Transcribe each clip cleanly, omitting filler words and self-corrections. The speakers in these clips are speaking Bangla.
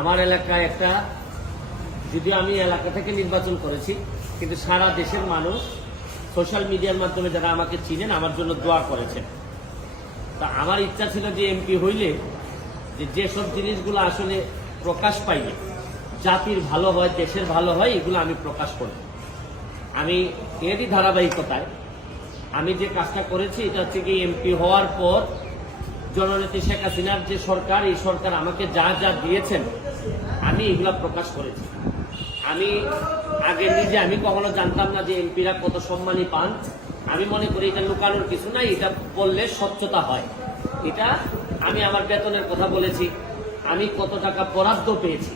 আমার এলাকায় একটা, যদি আমি এলাকা থেকে নির্বাচন করেছি, কিন্তু সারা দেশের মানুষ সোশ্যাল মিডিয়ার মাধ্যমে যারা আমাকে চিনেন আমার জন্য দোয়া করেছেন। তা আমার ইচ্ছা ছিল যে এমপি হইলে যেসব জিনিসগুলো আসলে প্রকাশ পাইলে জাতির ভালো হয়, দেশের ভালো হয়, এগুলো আমি প্রকাশ করব। আমি এরই ধারাবাহিকতায় আমি যে কাজটা করেছি এটা হচ্ছে কি, এমপি হওয়ার পর জননেত্রী শেখ হাসিনার যে সরকার, এই সরকার আমাকে যা যা দিয়েছেন আমি এগুলা প্রকাশ করেছি। আমি আগে নিজে আমি কখনো জানতাম না যে এমপিরা কত সম্মানী পান। আমি মনে করি এটা লুকানোর কিছু নাই, এটা বললে স্বচ্ছতা হয়। এটা আমি আমার বেতনের কথা বলেছি, আমি কত টাকা বরাদ্দ পেয়েছি।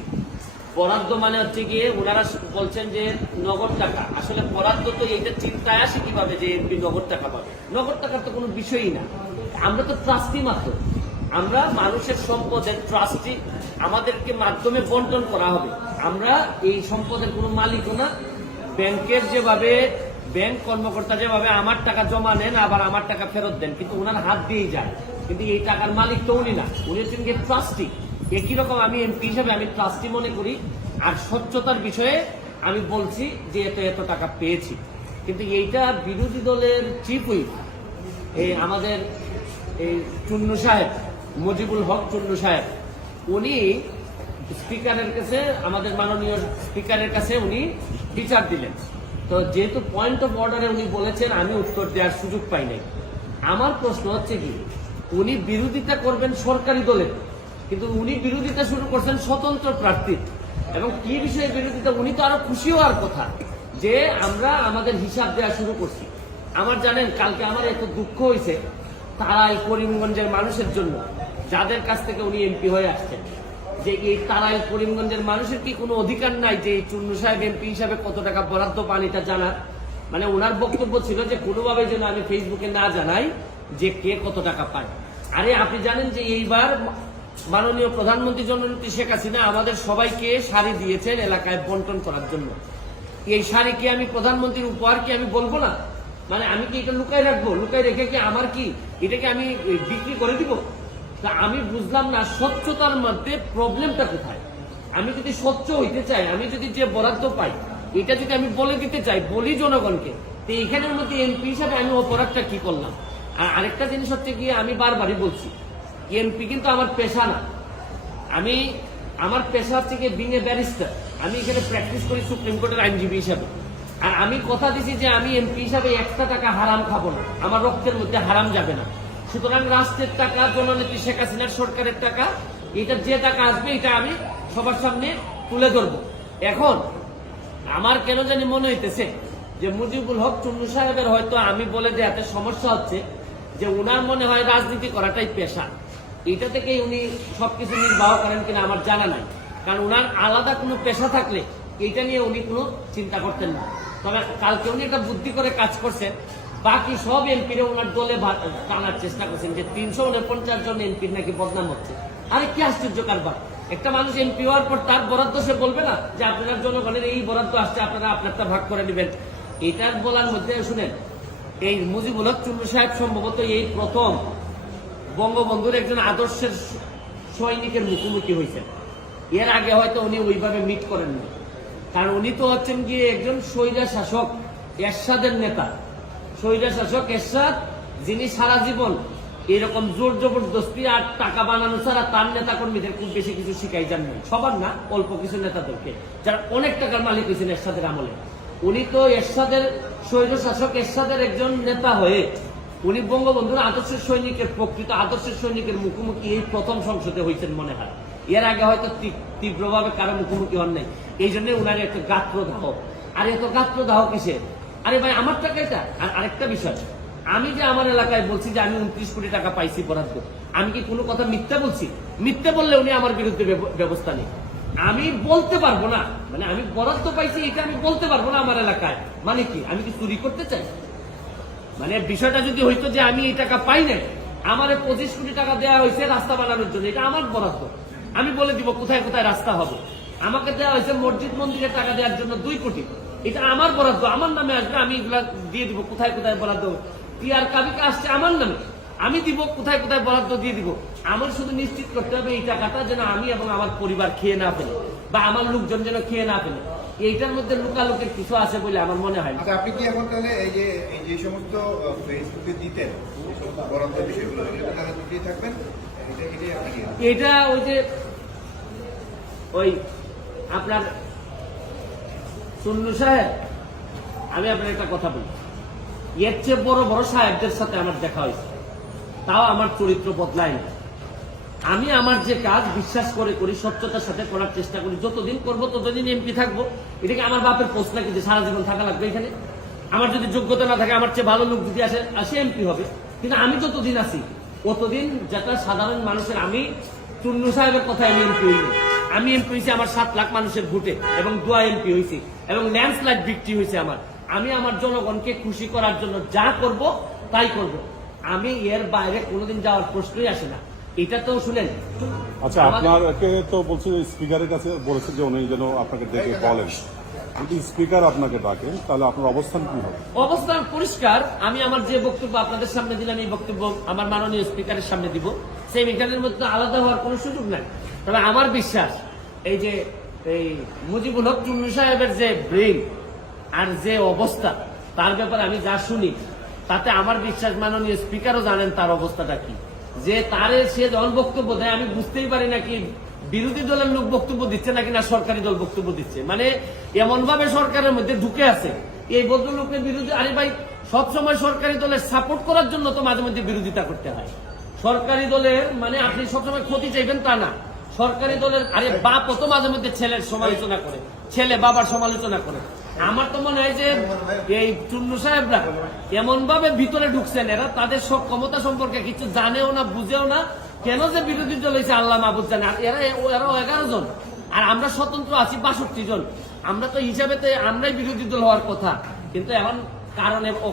বরাদ্দ মানে হচ্ছে গিয়ে ওনারা বলছেন যে নগদ টাকা, আসলে বরাদ্দ তো এইটা চিন্তায় আসে কিভাবে যে এমপি নগদ টাকা পাবে। নগদ টাকার তো কোনো বিষয়ই না, আমরা তো ট্রাস্টি মাত্র, আমরা মানুষের সম্পদের ট্রাস্টি, আমাদেরকে মাধ্যমে বন্টন করা হবে। আমরা এই সম্পদের কোনো মালিকও না। ব্যাংকের যেভাবে ব্যাংক কর্মকর্তা যেভাবে আমার টাকা জমা নেন আবার আমার টাকা ফেরত দেন, কিন্তু ওনার হাত দিয়েই যায়, কিন্তু এই টাকার মালিক তো উনি না, উনি হচ্ছেন গিয়ে ট্রাস্টি। একই রকম আমি এমপি হিসাবে আমি ট্রাস্টি মনে করি। আর স্বচ্ছতার বিষয়ে আমি বলছি যে এত এত টাকা পেয়েছি। কিন্তু এইটা বিরোধী দলের চিফ হুইপ এই আমাদের এই চুন্নু সাহেব, মুজিবুল হক চুন্নু সাহেব, উনি স্পিকারের কাছে, আমাদের মাননীয় স্পিকারের কাছে উনি বিচার দিলেন। তো যেহেতু পয়েন্ট অফ অর্ডারে উনি বলেছেন, আমি উত্তর দেওয়ার সুযোগ পাই নাই। আমার প্রশ্ন হচ্ছে কি, উনি বিরোধিতা করবেন সরকারি দলের, কিন্তু উনি বিরোধিতা শুরু করছেন স্বতন্ত্র প্রার্থীর। এবং কি বিষয়ে বিরোধিতা, উনি তো আরো খুশি হওয়ার কথা যে আমরা আমাদের হিসাব দেওয়া শুরু করছি। আমার জানেন কালকে আমার এত দুঃখ হয়েছে তারাই করিমগঞ্জের মানুষের জন্য, যাদের কাছ থেকে উনি এমপি হয়ে আসছেন, যে এই তারাই করিমগঞ্জের মানুষের কি কোনো অধিকার নাই যে এই চুন্নু সাহেব এমপি হিসাবে কত টাকা বরাদ্দ পান এটা জানার। মানে ওনার বক্তব্য ছিল যে কোনোভাবে যেন আমি ফেসবুকে না জানাই যে কে কত টাকা পায়। আরে আপনি জানেন যে এইবার মাননীয় প্রধানমন্ত্রী জননেত্রী শেখ হাসিনা আমাদের সবাইকে শাড়ি দিয়েছেন এলাকায় বন্টন করার জন্য। এই শাড়ি কি আমি প্রধানমন্ত্রীর উপহার কি আমি বলবো না? মানে আমি কি এটা লুকাই রাখবো? লুকাই রেখে কি আমার কি এটাকে আমি বিক্রি করে দিব? তা আমি বুঝলাম না স্বচ্ছতার মধ্যে প্রবলেমটা কোথায়। আমি যদি স্বচ্ছ হইতে চাই, আমি যদি যে বরাদ্দ পাই এটা যদি আমি বলে দিতে চাই, বলি জনগণকে, তো এইখানের মধ্যে এমপি হিসাবে আমি অপরাধটা কি করলাম? আর আরেকটা জিনিস হচ্ছে গিয়ে, আমি বারবারই বলছি এমপি কিন্তু আমার পেশা না। আমার পেশা হচ্ছে গিয়ে বিং এ ব্যারিস্টার। আমি এখানে প্র্যাকটিস করি সুপ্রিম কোর্টের আইনজীবী হিসাবে। আর আমি কথা দিছি যে আমি এমপি হিসাবে একটা টাকা হারাম খাবো না, আমার রক্তের মধ্যে হারাম যাবে না। সুতরাং রাষ্ট্রের টাকা, জননেত্রী শেখ হাসিনার সরকারের টাকা, এটা যে টাকা আসবে এটা আমি সবার সামনে তুলে ধরবো। এখন আমার কেন জানি মনে হইতেছে যে মুজিবুল হক চুন্নু সাহেবের হয়তো আমি বলে দেওয়াতে সমস্যা হচ্ছে, যে উনার মনে হয় রাজনীতি করাটাই পেশা। এটা থেকেই উনি সবকিছু নির্বাহ করেন কিনা আমার জানা নাই, কারণ উনার আলাদা কোনো পেশা থাকলে এটা নিয়ে উনি কোনো চিন্তা করতেন না। তবে কালকে উনি একটা বুদ্ধি করে কাজ করছেন, বাকি সব এমপিরা ওনার দলে টানার চেষ্টা করছেন যে 349 জন এমপির নাকি বদনাম হচ্ছে। আরে কি আশ্চর্য কারবার! একটা মানুষ এমপি হওয়ার পর তার বরাদ্দ সে বলবে না যে আপনার জনগণের এই বরাদ্দ আসছে, আপনারা আপনারটা ভাগ করে নেবেন। এটার বলার মধ্যে শুনেন, এই মুজিবুল হক চুন্নু সাহেব সম্ভবত এই প্রথম বঙ্গবন্ধুর একজন আদর্শের সৈনিকের মুখোমুখি হয়েছেন। এর আগে হয়তো উনি ওইভাবে মিট করেননি, কারণ উনি তো হচ্ছেন গিয়ে একজন স্বৈরা শাসক এরশাদের নেতা। স্বৈরা শাসক এরশাদ, যিনি সারা জীবন এরকম জোর জবরদস্তি আর টাকা বানানো ছাড়া তার নেতা কর্মীদের খুব বেশি কিছু শিখাই যান নাই। সবার না, অল্প কিছু নেতাদেরকে, যারা অনেক টাকার মালিক হয়েছেন এরশাদের আমলে। উনি তো এরশাদের স্বৈর শাসক এরশাদের একজন নেতা হয়ে উনি বঙ্গবন্ধুর আদর্শের সৈনিকের, প্রকৃত আদর্শের সৈনিকের মুখোমুখি এই প্রথম সংসদে হয়েছেন মনে হয়। এর আগে হয়তো তীব্রভাবে কারো মুখোমুখি হন নাই। এই জন্য উনার একটা গাত্রদাহ। আর এত গাত্রদাহ কিসে? আরে ভাই আমার টাকা এটা। আর আরেকটা বিষয়, আমি যে আমার এলাকায় বলছি যে আমি 29 কোটি টাকা পাইছি বরাদ্দ, আমি কি কোনো কথা মিথ্যা বলছি? মিথ্যা বললে উনি আমার বিরুদ্ধে ব্যবস্থা নেই। আমি বলতে পারবো না, মানে আমি বরাদ্দ পাইছি এটা আমি বলতে পারবো না আমার এলাকায়, মানে কি আমি কি চুরি করতে চাই? মানে বিষয়টা যদি হইতো যে আমি এই টাকা পাই নাই, আমার 25 কোটি টাকা দেওয়া হয়েছে রাস্তা বানানোর জন্য, এটা আমার বরাদ্দ, আমি বলে দিব কোথায় কোথায় রাস্তা হবে। আমাকে দেওয়া হয়েছে মসজিদ মন্দিরের টাকা দেওয়ার জন্য 2 কোটি, এটা আমার বরাদ্দ, আমার নামে আসবে, আমি এগুলা দিয়ে দিব কোথায় কোথায় বরাদ্দ। টিআর কাবিকে আসছে আমার নামে, আমি দিব, কোথায় কোথায় বরাদ্দ দিয়ে দিব। আমার শুধু নিশ্চিত করতে হবে এই টাকাটা যেন আমি এবং আমার পরিবার খেয়ে না ফেলে, বা আমার লোকজন যেন খেয়ে না ফেলে। এইটার মধ্যে লুকালুকের কিছু আছে বলে আমার মনে হয় না। আচ্ছা, আপনি কি এখন তাহলে এই যে সমস্ত ফেসবুকে দিতেন বরাদ্দের বিষয়গুলো, এগুলো তাহলে দিতেই থাকবেন? এটাই আপনি কি? এটা ওই আপনার সুন্নু সাহেব, আমি আপনার একটা কথা বলি, এর চেয়ে বড় বড় সাহেবদের সাথে আমার দেখা হয়েছে, তাও আমার চরিত্র বদলায় না। আমি আমার যে কাজ বিশ্বাস করে করি, স্বচ্ছতার সাথে করার চেষ্টা করি। যতদিন করবো ততদিন এমপি থাকবো। এটাকে আমার বাপের পোস্ট নাকি যে সারা জীবন থাকা লাগবে এখানে? আমার যদি যোগ্যতা না থাকে, আমার চেয়ে ভালো লোক যদি আসে এমপি হবে। কিন্তু আমি যতদিন আছি ততদিন যেটা সাধারণ মানুষের, আমি চুন্নু সাহেবের কথায় আমি এমপি হইনি। আমি এমপি হয়েছি আমার 7 লাখ মানুষের ভোটে, এবং দোয়া এমপি হয়েছি, এবং ল্যান্ডস্লাইড ভিক্টরি হয়েছে আমার। আমি আমার জনগণকে খুশি করার জন্য যা করব তাই করব। আমি এর বাইরে কোনোদিন যাওয়ার প্রশ্নই আসে না। এটা তো শুনেন। আচ্ছা, আপনাকে তো বলছে স্পিকারের কাছে বলেছে যে উনি যেন আপনাকে ডেকে বলেন, যদি স্পিকার আপনাকে ডাকেন তাহলে আপনার অবস্থান কি হবে? অবস্থান পরিষ্কার। আমি আমার যে বক্তব্য আপনাদের সামনে দিলাম, এই বক্তব্য আমার মাননীয় স্পিকারের সামনে দিব। সেই এখানের মধ্যে আলাদা হওয়ার কোনো সুযোগ নাই। তবে আমার বিশ্বাস, এই মুজিবুল হক চুন্নু সাহেবের যে ব্রেইন আর যে অবস্থা, তার ব্যাপারে আমি যা শুনি, তাতে আমার বিশ্বাস মাননীয় স্পিকারও জানেন তার অবস্থাটা কি। যে সে যখন বক্তব্য দেয়, আমি বুঝতেই পারি না কি বিরোধী দলের লোক বক্তব্য দিচ্ছে নাকি না সরকারি দল বক্তব্য দিচ্ছে। মানে এমন ভাবে সরকারের মধ্যে ঢুকে আছে এই ভদ্রলোকের বিরোধী। আরে ভাই, সবসময় সরকারি দলের সাপোর্ট করার জন্য তো মাঝে মধ্যে বিরোধিতা করতে হয়। সরকারি দলের মানে আপনি সবসময় ক্ষতি চাইবেন তা না। সরকারি দলের বাপও তো মাঝে মধ্যে ছেলের সমালোচনা করে, ছেলে বাবার সমালোচনা করে। আমার তো মনে হয় যে এই চুন্নু সাহেবরা এমন ভাবে ভিতরে ঢুকছেন, এরা তাদের সব ক্ষমতা সম্পর্কে কিছু জানেও না, বুঝেও না। কেন যে বিরোধী দল হয়েছে আল্লাহ মাহবুদ জানে। আর এরা 11 জন, আর আমরা স্বতন্ত্র আছি 62 জন। আমরা তো হিসাবে তো আমরাই বিরোধী দল হওয়ার কথা, কিন্তু এখন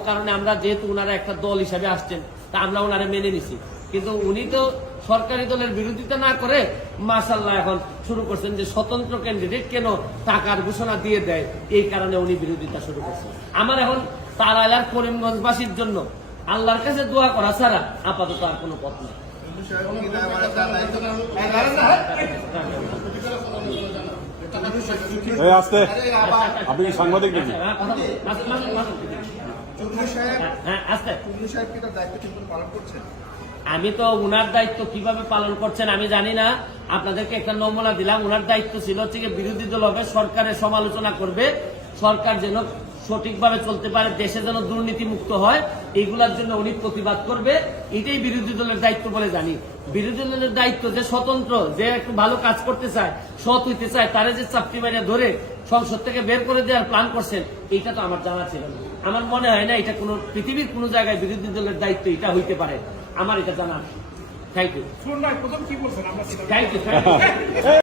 কারণে আমরা যেহেতু ওনারা একটা দল হিসাবে আসছেন, তা আমরা ওনারা মেনে নিছি। কিন্তু উনি তো সরকারি দলের বিরোধিতা না করে মাশাআল্লাহ এখন শুরু করছেন যে স্বতন্ত্র ক্যান্ডিডেট কেন টাকার ঘোষণা দিয়ে দেয়, এই কারণে উনি বিরোধিতা শুরু করছেন। আমার এখন তার এলাকার করিমগঞ্জবাসীর জন্য আল্লাহর কাছে দোয়া করা ছাড়া আপাতত আর কোনো পথ নেই। আসতে আপনি সাংবাদিক নাকি? আমি তো উনার দায়িত্ব কিভাবে পালন করছেন আমি জানি না। আপনাদেরকে একটা নমুনা দিলাম। উনার দায়িত্ব ছিল হচ্ছে বিরোধী দল হবে, সরকারের সমালোচনা করবে, সরকার যেন সঠিকভাবে চলতে পারে, দেশে যেন দুর্নীতি মুক্ত হয়, এইগুলার জন্য উনি প্রতিবাদ করবে। এটাই বিরোধী দলের দায়িত্ব বলে জানি। বিরোধী দলের দায়িত্ব যে স্বতন্ত্র, যে একটু ভালো কাজ করতে চায়, সৎ হইতে চায়, তারে যে চাপটি মারিয়া ধরে সংসদ থেকে বের করে দেওয়ার প্ল্যান করছেন, এইটা তো আমার জানা ছিল না। আমার মনে হয় না এটা কোনো পৃথিবীর কোনো জায়গায় বিরোধী দলের দায়িত্ব এটা হইতে পারে। আমার এটা জানা। Thank you. Thank you.